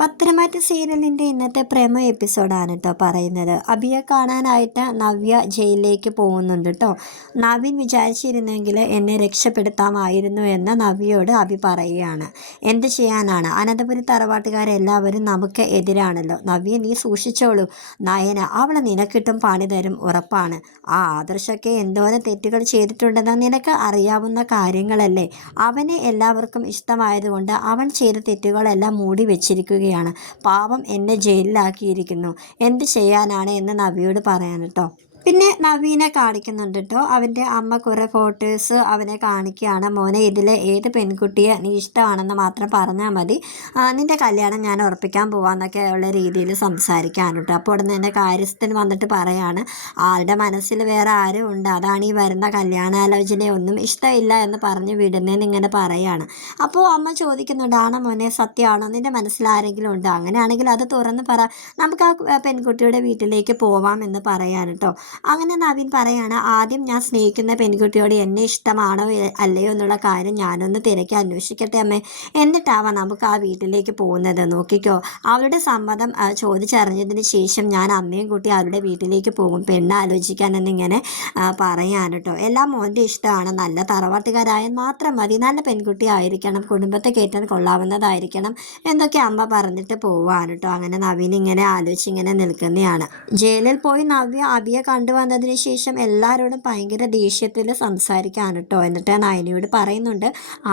പത്തനംതിട്ട സീരിയലിന്റെ ഇന്നത്തെ പ്രേമ എപ്പിസോഡാണ് കേട്ടോ പറയുന്നത്. അബിയെ കാണാനായിട്ട് നവ്യ ജയിലിലേക്ക് പോകുന്നുണ്ട് കേട്ടോ നവീൻ വിചാരിച്ചിരുന്നെങ്കിൽ എന്നെ രക്ഷപ്പെടുത്താമായിരുന്നു എന്ന് നവ്യയോട് അബി പറയുകയാണ് എന്ത് ചെയ്യാനാണ്? അനന്തപുരി തറവാട്ടുകാരെല്ലാവരും നമുക്ക് എതിരാണല്ലോ. നവ്യ നീ സൂക്ഷിച്ചോളൂ. നയന അവളെ നിനക്കിട്ടും പണി തരും ഉറപ്പാണ്. ആ ആദർശമൊക്കെ എന്തോരം തെറ്റുകൾ ചെയ്തിട്ടുണ്ടെന്ന് നിനക്ക് അറിയാവുന്ന കാര്യങ്ങളല്ലേ. അവനെ എല്ലാവർക്കും ഇഷ്ടമായതുകൊണ്ട് അവൻ ചെയ്ത തെറ്റുകളെല്ലാം മൂടി വെച്ചിരിക്കുക പറയുകയാണ് പാവം എന്നെ ജയിലിലാക്കിയിരിക്കുന്നു. എന്ത് ചെയ്യാനാണ്? എന്ന് നവിയോട് പറയാൻ കേട്ടോ. പിന്നെ നവീനെ കാണിക്കുന്നുണ്ട് കേട്ടോ അവന്റെ അമ്മ കുറേ ഫോട്ടോസ് അവനെ കാണിക്കുകയാണ്. മോനെ ഇതിൽ ഏത് പെൺകുട്ടിയെ നീ ഇഷ്ടമാണെന്ന് മാത്രം പറഞ്ഞാൽ മതി. നിന്റെ കല്യാണം ഞാൻ ഉറപ്പിക്കാൻ പോവാന്നൊക്കെ ഉള്ള രീതിയിൽ സംസാരിക്കാൻ കേട്ടോ അപ്പോൾ ഉടനെ എന്റെ കാര്യസ്ഥന് വന്നിട്ട് പറയാണ് ആളുടെ മനസ്സിൽ വേറെ ആരും ഉണ്ട്. അതാണ് ഈ വരുന്ന കല്യാണാലോചനയൊന്നും ഇഷ്ടമില്ല എന്ന് പറഞ്ഞ് വിടുന്നതെന്ന് ഇങ്ങനെ പറയാണ്. അപ്പോൾ അമ്മ ചോദിക്കുന്നുണ്ട് ആണോ മോനെ സത്യമാണോ? നിന്റെ മനസ്സിൽ ആരെങ്കിലും ഉണ്ടോ? അങ്ങനെയാണെങ്കിൽ അത് തുറന്ന് പറ. നമുക്ക് ആ പെൺകുട്ടിയുടെ വീട്ടിലേക്ക് പോവാം എന്ന് പറയാൻ കേട്ടോ അങ്ങനെ നവീൻ പറയാണ് ആദ്യം ഞാൻ സ്നേഹിക്കുന്ന പെൺകുട്ടിയോട് എന്നെ ഇഷ്ടമാണോ അല്ലയോ എന്നുള്ള കാര്യം ഞാനൊന്ന് തിരക്കി അന്വേഷിക്കട്ടെ അമ്മേ. എന്നിട്ടാവാം നമുക്ക് ആ വീട്ടിലേക്ക് പോകുന്നത്. നോക്കിക്കോ. അവരുടെ സമ്മതം ചോദിച്ചറിഞ്ഞതിന് ശേഷം ഞാൻ അമ്മയും കൂട്ടി അവരുടെ വീട്ടിലേക്ക് പോകും. പെണ്ണ് ആലോചിക്കാനെന്നിങ്ങനെ പറയാൻ കേട്ടോ എല്ലാം മോന്റെ ഇഷ്ടമാണ്. നല്ല തറവാട്ടുകാരായ മാത്രം മതി. നല്ല പെൺകുട്ടി ആയിരിക്കണം. കുടുംബത്തെ കയറ്റാൻ കൊള്ളാവുന്നതായിരിക്കണം. എന്നൊക്കെ അമ്മ പറഞ്ഞിട്ട് പോവാണ് കേട്ടോ അങ്ങനെ നവീൻ ഇങ്ങനെ ആലോചിച്ച് ഇങ്ങനെ നിൽക്കുന്നതാണ് ജയിലിൽ പോയി നവ്യ അബിയെ കണ്ടു കൊണ്ടുവന്നതിന് ശേഷം എല്ലാവരോടും ഭയങ്കര ദേഷ്യത്തിൽ സംസാരിക്കാൻ കേട്ടോ എന്നിട്ട് നയനയോട് പറയുന്നുണ്ട്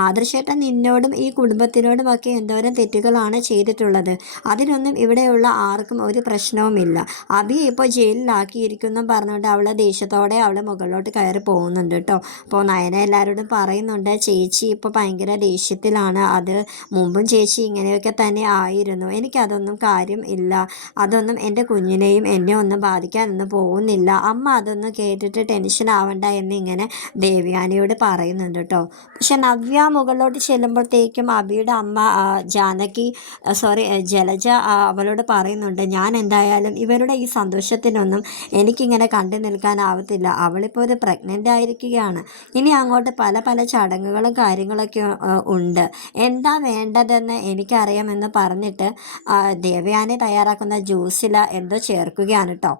ആദർശേട്ടൻ നിന്നോടും ഈ കുടുംബത്തിനോടും ഒക്കെ എന്തോരം തെറ്റുകളാണ് ചെയ്തിട്ടുള്ളത്. അതിനൊന്നും ഇവിടെയുള്ള ആർക്കും ഒരു പ്രശ്നവുമില്ല. അബി ഇപ്പോൾ ജയിലിലാക്കിയിരിക്കുന്നു പറഞ്ഞുകൊണ്ട് അവൾ ദേഷ്യത്തോടെ അവൾ മുകളിലോട്ട് കയറി പോകുന്നുണ്ട് കേട്ടോ അപ്പോൾ നയന എല്ലാവരോടും പറയുന്നുണ്ട് ചേച്ചി ഇപ്പോൾ ഭയങ്കര ദേഷ്യത്തിലാണ്. അത് മുമ്പും ചേച്ചി ഇങ്ങനെയൊക്കെ തന്നെ ആയിരുന്നു. എനിക്കതൊന്നും കാര്യം ഇല്ല. അതൊന്നും എന്റെ കുഞ്ഞിനെയും എന്നെ ഒന്നും ബാധിക്കാനൊന്നും പോകുന്നില്ല. അമ്മ അതൊന്നും കേട്ടിട്ട് ടെൻഷൻ ആവണ്ട എന്നിങ്ങനെ ദേവ്യാനിയോട് പറയുന്നുണ്ട് കേട്ടോ. പക്ഷെ നവ്യ മുകളിലോട്ട് ചെല്ലുമ്പോഴത്തേക്കും അബിയുടെ അമ്മ ജാനകി സോറി ജലജ അവളോട് പറയുന്നുണ്ട് ഞാൻ എന്തായാലും ഇവരുടെ ഈ സന്തോഷത്തിനൊന്നും എനിക്കിങ്ങനെ കണ്ടു നിൽക്കാനാവത്തില്ല അവളിപ്പോൾ ഒരു പ്രഗ്നന്റ് ആയിരിക്കുകയാണ്. ഇനി അങ്ങോട്ട് പല പല ചടങ്ങുകളും കാര്യങ്ങളൊക്കെ ഉണ്ട്. എന്താ വേണ്ടതെന്ന് എനിക്കറിയാമെന്ന് പറഞ്ഞിട്ട് ദേവയാനി തയ്യാറാക്കുന്ന ജ്യൂസില എന്തോ ചേർക്കുകയാണ് കേട്ടോ.